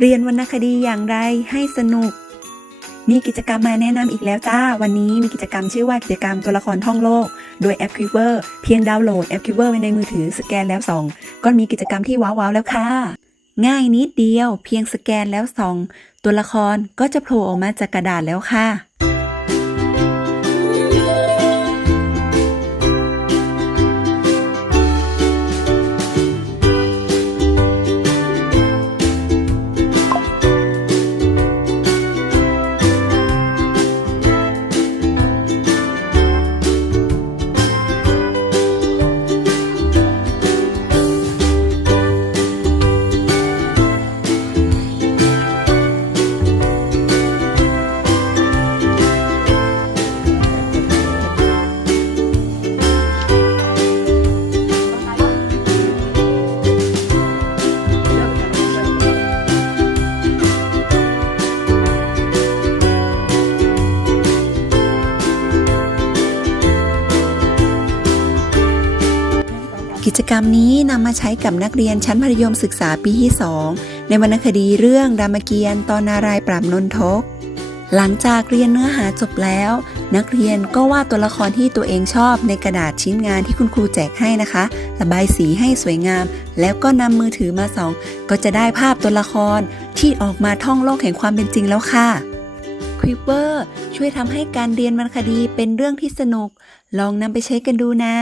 เรียนวรรณคดีอย่างไรให้สนุก มีกิจกรรมมาแนะนำอีกแล้วจ้า วันนี้มีกิจกรรมชื่อว่ากิจกรรมตัวละครท่องโลก โดยแอปคิวเวอร์เพียงดาวน์โหลดแอปคิวเวอร์ไว้ในมือถือสแกนแล้วส่องก็มีกิจกรรมที่ว้าวๆแล้วค่ะ ง่ายนิดเดียว เพียงสแกนแล้วส่องตัวละครก็จะโผล่ออกมาจากกระดาษแล้วค่ะ กิจกรรมนี้นำมาใช้กับนักเรียนชั้นมัธยมศึกษาปีที่ 2 ในวรรณคดีเรื่องรามเกียรติ์ตอนนารายปราบนนทก หลังจากเรียนเนื้อหาจบแล้ว นักเรียนก็วาดตัวละครที่ตัวเองชอบในกระดาษชิ้นงานที่คุณครูแจกให้นะคะ ระบายสีให้สวยงาม แล้วก็นำมือถือมาส่อง ก็จะได้ภาพตัวละครที่ออกมาท่องโลกแห่งความเป็นจริงแล้วค่ะควิปเวอร์ช่วยทำให้การเรียนวรรณคดีเป็นเรื่องที่สนุก ลองนำไปใช้กันดูนะ